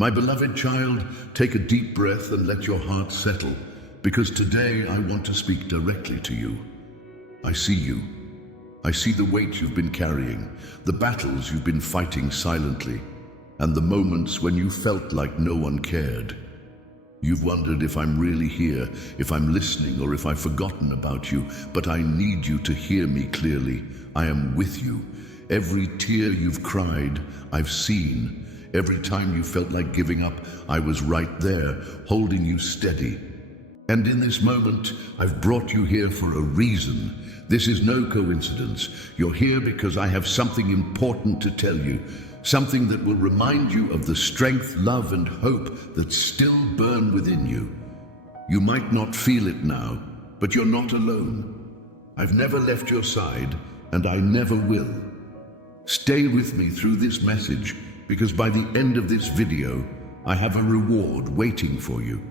My beloved child, take a deep breath and let your heart settle, because today I want to speak directly to you. I see you. I see the weight you've been carrying, the battles you've been fighting silently, and the moments when you felt like no one cared. You've wondered if I'm really here, if I'm listening, or if I've forgotten about you, but I need you to hear me clearly. I am with you. Every tear you've cried, I've seen. Every time you felt like giving up, I was right there, holding you steady. And in this moment, I've brought you here for a reason. This is no coincidence. You're here because I have something important to tell you, something that will remind you of the strength, love, and hope that still burn within you. You might not feel it now, but you're not alone. I've never left your side, and I never will. Stay with me through this message, because by the end of this video, I have a reward waiting for you,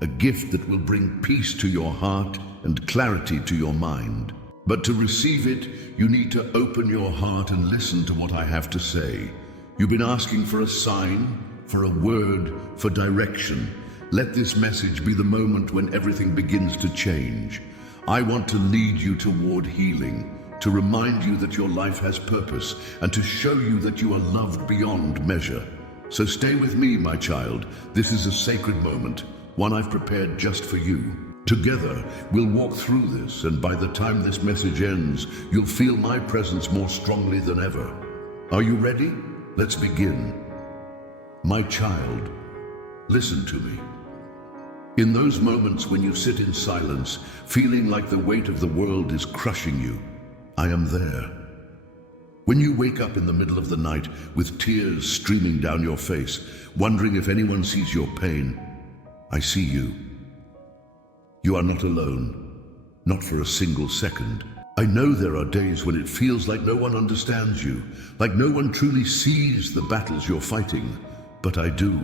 a gift that will bring peace to your heart and clarity to your mind. But to receive it, you need to open your heart and listen to what I have to say. You've been asking for a sign, for a word, for direction. Let this message be the moment when everything begins to change. I want to lead you toward healing, to remind you that your life has purpose, and to show you that you are loved beyond measure. So stay with me, my child. This is a sacred moment, one I've prepared just for you. Together, we'll walk through this, and by the time this message ends, you'll feel my presence more strongly than ever. Are you ready? Let's begin. My child, listen to me. In those moments when you sit in silence, feeling like the weight of the world is crushing you, I am there. When you wake up in the middle of the night with tears streaming down your face, wondering if anyone sees your pain, I see you. You are not alone, not for a single second. I know there are days when it feels like no one understands you, like no one truly sees the battles you're fighting, but I do.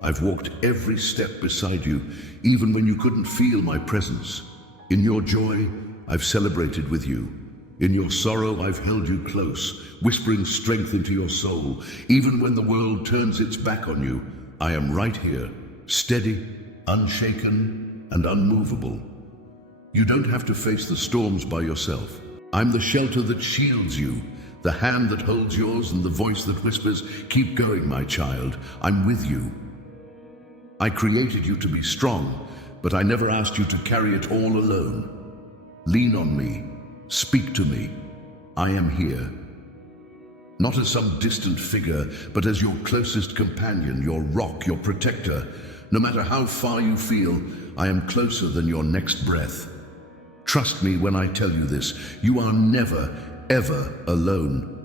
I've walked every step beside you, even when you couldn't feel my presence. In your joy, I've celebrated with you. In your sorrow, I've held you close, whispering strength into your soul. Even when the world turns its back on you, I am right here, steady, unshaken, and unmovable. You don't have to face the storms by yourself. I'm the shelter that shields you, the hand that holds yours, and the voice that whispers, "Keep going, my child, I'm with you." I created you to be strong, but I never asked you to carry it all alone. Lean on me, speak to me. I am here. Not as some distant figure, but as your closest companion, your rock, your protector. No matter how far you feel, I am closer than your next breath. Trust me when I tell you this, you are never, ever alone.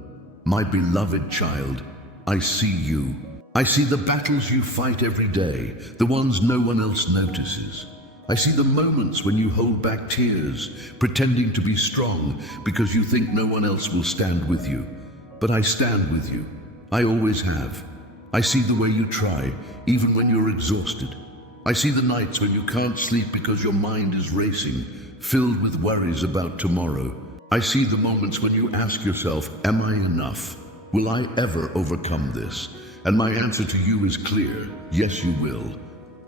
My beloved child, I see you. I see the battles you fight every day, the ones no one else notices. I see the moments when you hold back tears, pretending to be strong because you think no one else will stand with you. But I stand with you. I always have. I see the way you try, even when you're exhausted. I see the nights when you can't sleep because your mind is racing, filled with worries about tomorrow. I see the moments when you ask yourself, am I enough? Will I ever overcome this? And my answer to you is clear. Yes, you will.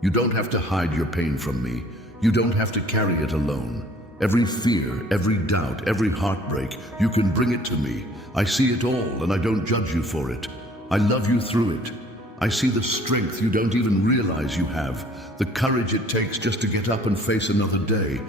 You don't have to hide your pain from me. You don't have to carry it alone. Every fear, every doubt, every heartbreak, you can bring it to me. I see it all, and I don't judge you for it. I love you through it. I see the strength you don't even realize you have, the courage it takes just to get up and face another day.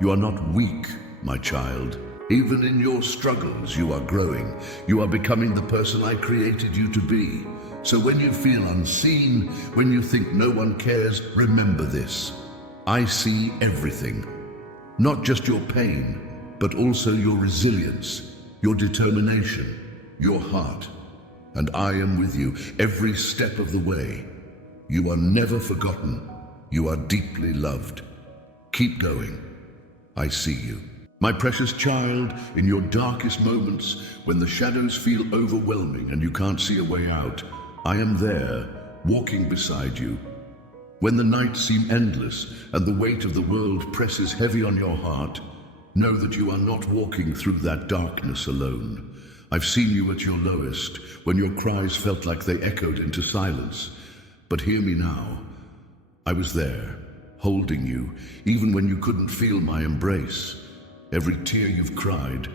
You are not weak, my child. Even in your struggles, you are growing. You are becoming the person I created you to be. So when you feel unseen, when you think no one cares, remember this. I see everything. Not just your pain, but also your resilience, your determination, your heart. And I am with you every step of the way. You are never forgotten. You are deeply loved. Keep going. I see you. My precious child, in your darkest moments, when the shadows feel overwhelming and you can't see a way out, I am there, walking beside you. When the nights seem endless and the weight of the world presses heavy on your heart, know that you are not walking through that darkness alone. I've seen you at your lowest, when your cries felt like they echoed into silence. But hear me now. I was there, holding you, even when you couldn't feel my embrace. Every tear you've cried,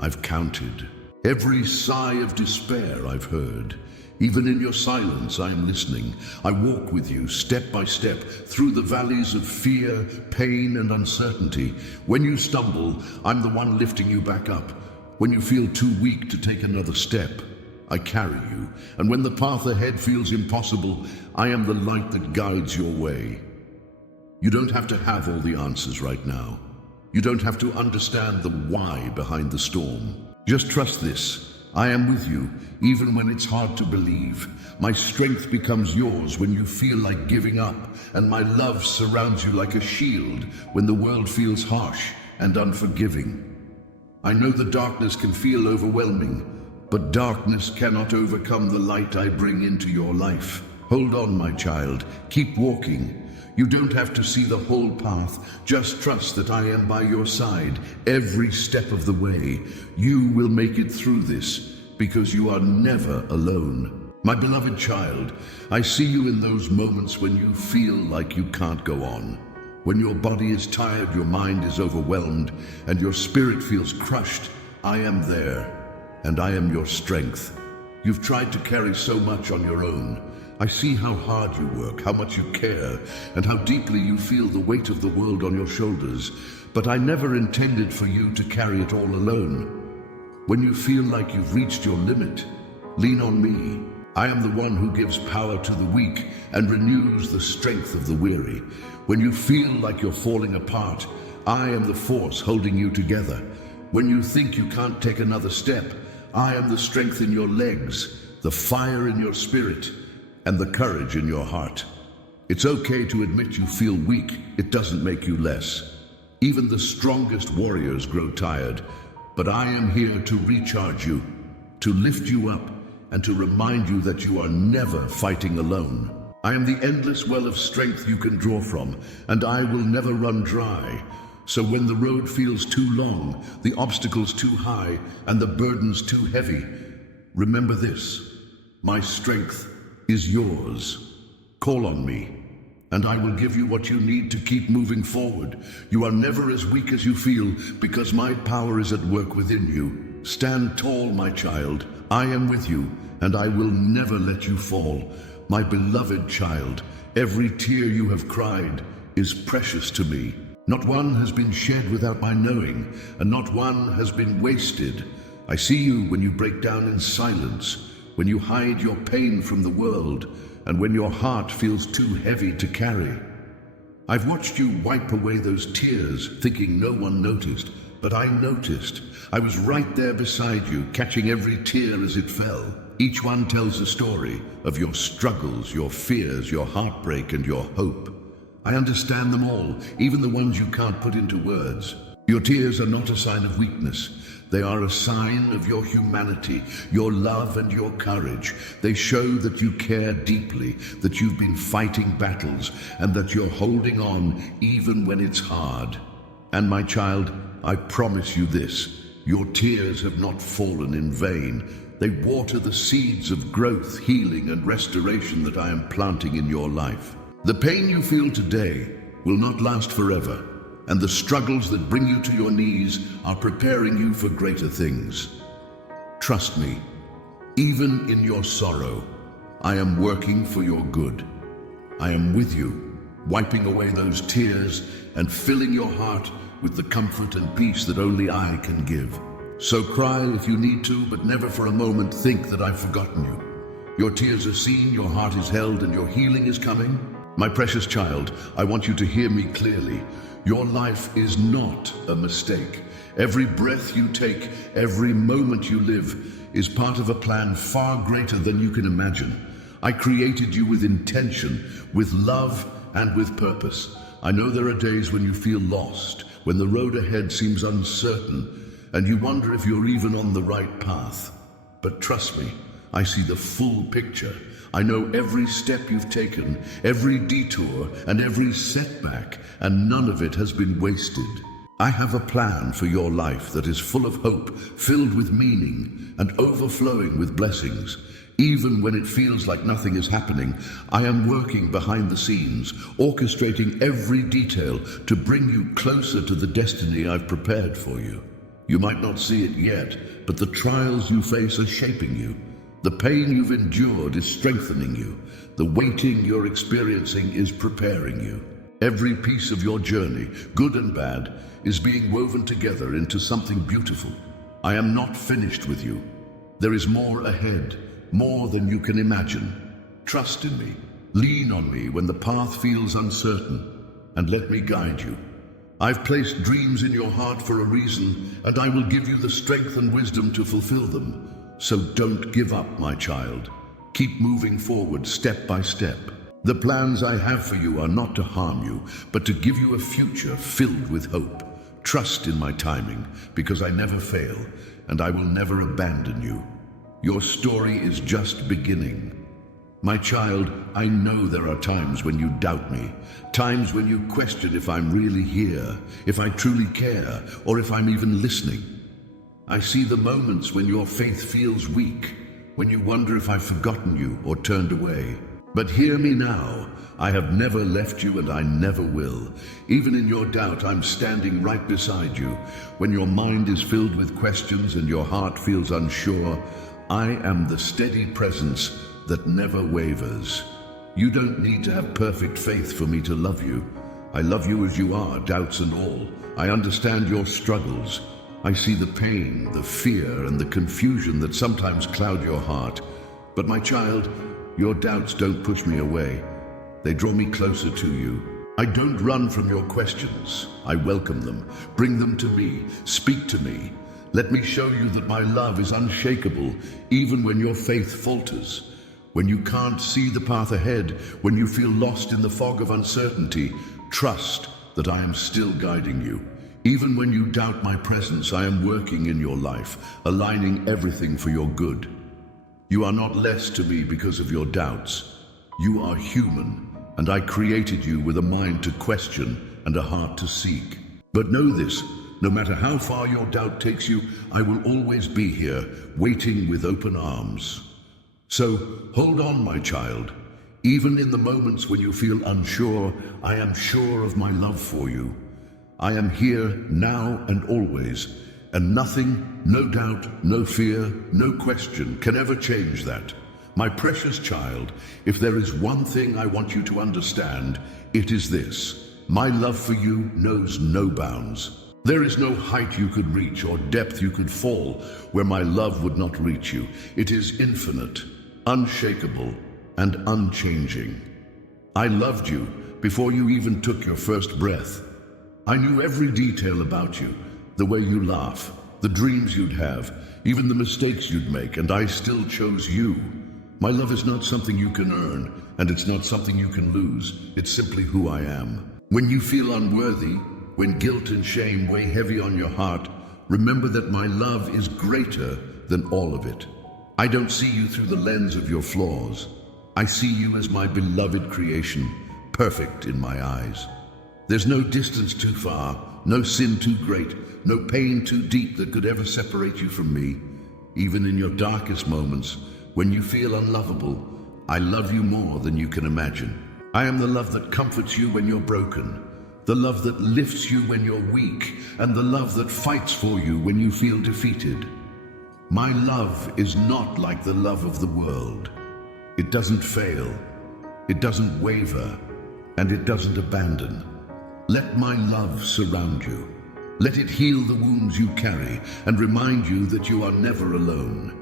I've counted. Every sigh of despair I've heard. Even in your silence, I am listening. I walk with you, step by step, through the valleys of fear, pain, and uncertainty. When you stumble, I'm the one lifting you back up. When you feel too weak to take another step, I carry you. And when the path ahead feels impossible, I am the light that guides your way. You don't have to have all the answers right now. You don't have to understand the why behind the storm. Just trust this. I am with you, even when it's hard to believe. My strength becomes yours when you feel like giving up, and my love surrounds you like a shield when the world feels harsh and unforgiving. I know the darkness can feel overwhelming, but darkness cannot overcome the light I bring into your life. Hold on, my child. Keep walking. You don't have to see the whole path. Just trust that I am by your side every step of the way. You will make it through this because you are never alone. My beloved child, I see you in those moments when you feel like you can't go on. When your body is tired, your mind is overwhelmed, and your spirit feels crushed. I am there, and I am your strength. You've tried to carry so much on your own. I see how hard you work, how much you care, and how deeply you feel the weight of the world on your shoulders. But I never intended for you to carry it all alone. When you feel like you've reached your limit, lean on me. I am the one who gives power to the weak and renews the strength of the weary. When you feel like you're falling apart, I am the force holding you together. When you think you can't take another step, I am the strength in your legs, the fire in your spirit, and the courage in your heart. It's okay to admit you feel weak. It doesn't make you less. Even the strongest warriors grow tired, but I am here to recharge you, to lift you up, and to remind you that you are never fighting alone. I am the endless well of strength you can draw from, and I will never run dry. So when the road feels too long, the obstacles too high, and the burdens too heavy, remember this: my strength is yours. Call on me, and I will give you what you need to keep moving forward. You are never as weak as you feel, because my power is at work within you. Stand tall, my child. I am with you, and I will never let you fall. My beloved child, every tear you have cried is precious to me. Not one has been shed without my knowing, and not one has been wasted. I see you when you break down in silence, when you hide your pain from the world, and when your heart feels too heavy to carry. I've watched you wipe away those tears, thinking no one noticed, but I noticed. I was right there beside you, catching every tear as it fell. Each one tells a story of your struggles, your fears, your heartbreak, and your hope. I understand them all, even the ones you can't put into words. Your tears are not a sign of weakness. They are a sign of your humanity, your love and your courage. They show that you care deeply, that you've been fighting battles, and that you're holding on even when it's hard. And my child, I promise you this: your tears have not fallen in vain. They water the seeds of growth, healing, and restoration that I am planting in your life. The pain you feel today will not last forever, and the struggles that bring you to your knees are preparing you for greater things. Trust me, even in your sorrow, I am working for your good. I am with you, wiping away those tears and filling your heart with the comfort and peace that only I can give. So cry if you need to, but never for a moment think that I've forgotten you. Your tears are seen, your heart is held, and your healing is coming. My precious child, I want you to hear me clearly. Your life is not a mistake. Every breath you take, every moment you live, is part of a plan far greater than you can imagine. I created you with intention, with love, and with purpose. I know there are days when you feel lost, when the road ahead seems uncertain, and you wonder if you're even on the right path. But trust me, I see the full picture. I know every step you've taken, every detour, and every setback, and none of it has been wasted. I have a plan for your life that is full of hope, filled with meaning, and overflowing with blessings. Even when it feels like nothing is happening, I am working behind the scenes, orchestrating every detail to bring you closer to the destiny I've prepared for you. You might not see it yet, but the trials you face are shaping you. The pain you've endured is strengthening you. The waiting you're experiencing is preparing you. Every piece of your journey, good and bad, is being woven together into something beautiful. I am not finished with you. There is more ahead, more than you can imagine. Trust in me. Lean on me when the path feels uncertain, and let me guide you. I've placed dreams in your heart for a reason, and I will give you the strength and wisdom to fulfill them. So don't give up, my child. Keep moving forward step by step. The plans I have for you are not to harm you, but to give you a future filled with hope. Trust in my timing, because I never fail, and I will never abandon you. Your story is just beginning. My child, I know there are times when you doubt me, times when you question if I'm really here, if I truly care, or if I'm even listening. I see the moments when your faith feels weak, when you wonder if I've forgotten you or turned away. But hear me now. I have never left you, and I never will. Even in your doubt, I'm standing right beside you. When your mind is filled with questions and your heart feels unsure, I am the steady presence that never wavers. You don't need to have perfect faith for me to love you. I love you as you are, doubts and all. I understand your struggles. I see the pain, the fear, and the confusion that sometimes cloud your heart. But my child, your doubts don't push me away. They draw me closer to you. I don't run from your questions. I welcome them. Bring them to me. Speak to me. Let me show you that my love is unshakable, even when your faith falters. When you can't see the path ahead, when you feel lost in the fog of uncertainty, trust that I am still guiding you. Even when you doubt my presence, I am working in your life, aligning everything for your good. You are not less to me because of your doubts. You are human, and I created you with a mind to question and a heart to seek. But know this, no matter how far your doubt takes you, I will always be here, waiting with open arms. So hold on, my child. Even in the moments when you feel unsure, I am sure of my love for you. I am here now and always, and nothing, no doubt, no fear, no question can ever change that. My precious child, if there is one thing I want you to understand, it is this. My love for you knows no bounds. There is no height you could reach or depth you could fall where my love would not reach you. It is infinite, unshakable, and unchanging. I loved you before you even took your first breath. I knew every detail about you, the way you laugh, the dreams you'd have, even the mistakes you'd make, and I still chose you. My love is not something you can earn, and it's not something you can lose. It's simply who I am. When you feel unworthy, when guilt and shame weigh heavy on your heart, remember that my love is greater than all of it. I don't see you through the lens of your flaws. I see you as my beloved creation, perfect in my eyes. There's no distance too far, no sin too great, no pain too deep that could ever separate you from me. Even in your darkest moments, when you feel unlovable, I love you more than you can imagine. I am the love that comforts you when you're broken, the love that lifts you when you're weak, and the love that fights for you when you feel defeated. My love is not like the love of the world. It doesn't fail, it doesn't waver, and it doesn't abandon. Let my love surround you. Let it heal the wounds you carry and remind you that you are never alone.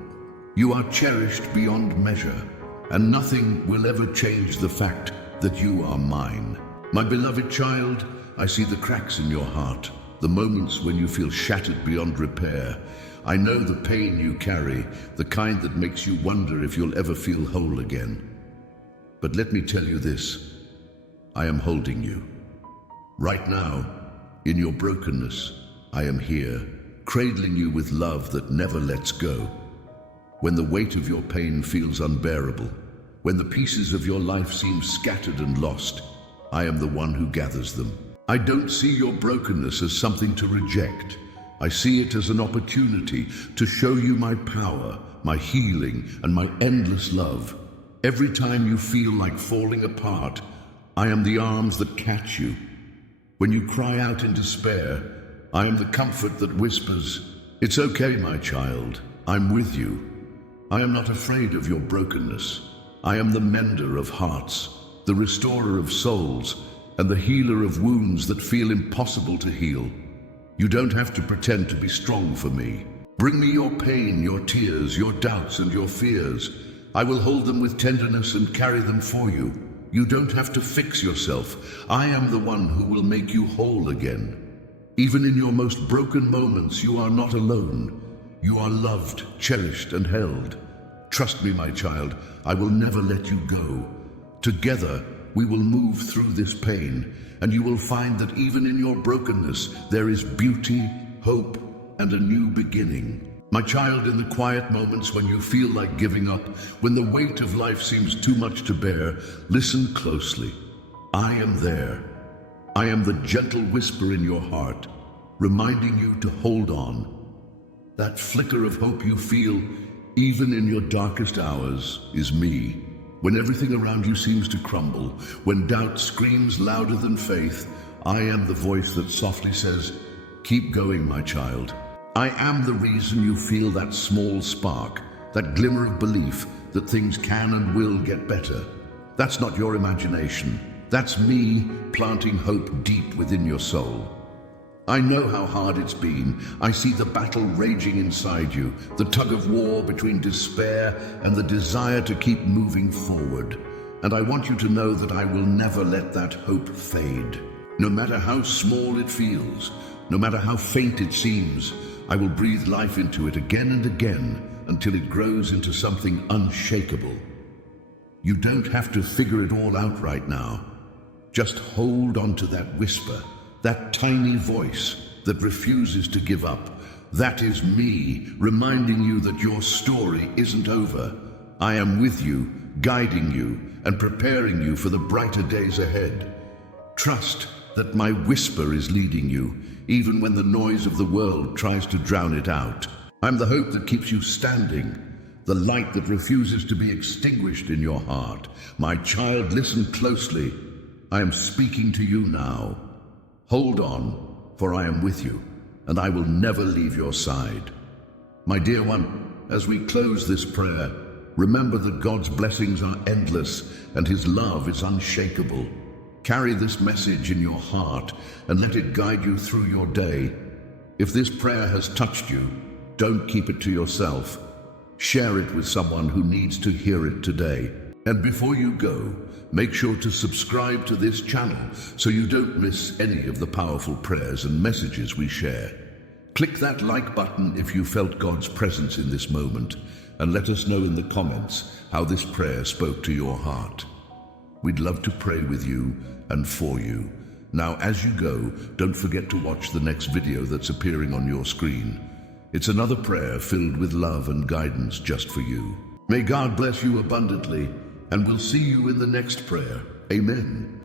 You are cherished beyond measure, and nothing will ever change the fact that you are mine. My beloved child, I see the cracks in your heart, the moments when you feel shattered beyond repair. I know the pain you carry, the kind that makes you wonder if you'll ever feel whole again. But let me tell you this, I am holding you. Right now, in your brokenness, I am here, cradling you with love that never lets go. When the weight of your pain feels unbearable, when the pieces of your life seem scattered and lost, I am the one who gathers them. I don't see your brokenness as something to reject. I see it as an opportunity to show you my power, my healing, and my endless love. Every time you feel like falling apart, I am the arms that catch you. When you cry out in despair, I am the comfort that whispers, "It's okay, my child, I'm with you." I am not afraid of your brokenness. I am the mender of hearts, the restorer of souls, and the healer of wounds that feel impossible to heal. You don't have to pretend to be strong for me. Bring me your pain, your tears, your doubts, and your fears. I will hold them with tenderness and carry them for you. You don't have to fix yourself. I am the one who will make you whole again. Even in your most broken moments, you are not alone. You are loved, cherished, and held. Trust me, my child, I will never let you go. Together, we will move through this pain, and you will find that even in your brokenness, there is beauty, hope, and a new beginning. My child, in the quiet moments when you feel like giving up, when the weight of life seems too much to bear, listen closely. I am there. I am the gentle whisper in your heart, reminding you to hold on. That flicker of hope you feel, even in your darkest hours, is me. When everything around you seems to crumble, when doubt screams louder than faith, I am the voice that softly says, "Keep going, my child." I am the reason you feel that small spark, that glimmer of belief that things can and will get better. That's not your imagination. That's me planting hope deep within your soul. I know how hard it's been. I see the battle raging inside you, the tug of war between despair and the desire to keep moving forward. And I want you to know that I will never let that hope fade. No matter how small it feels, no matter how faint it seems, I will breathe life into it again and again until it grows into something unshakable. You don't have to figure it all out right now. Just hold on to that whisper, that tiny voice that refuses to give up. That is me, reminding you that your story isn't over. I am with you, guiding you, and preparing you for the brighter days ahead. Trust that my whisper is leading you, even when the noise of the world tries to drown it out. I'm the hope that keeps you standing, the light that refuses to be extinguished in your heart. My child, listen closely. I am speaking to you now. Hold on, for I am with you, and I will never leave your side. My dear one, as we close this prayer, remember that God's blessings are endless and His love is unshakable. Carry this message in your heart and let it guide you through your day. If this prayer has touched you, don't keep it to yourself. Share it with someone who needs to hear it today. And before you go, make sure to subscribe to this channel so you don't miss any of the powerful prayers and messages we share. Click that like button if you felt God's presence in this moment, and let us know in the comments how this prayer spoke to your heart. We'd love to pray with you and for you. Now, as you go, don't forget to watch the next video that's appearing on your screen. It's another prayer filled with love and guidance just for you. May God bless you abundantly, and we'll see you in the next prayer. Amen.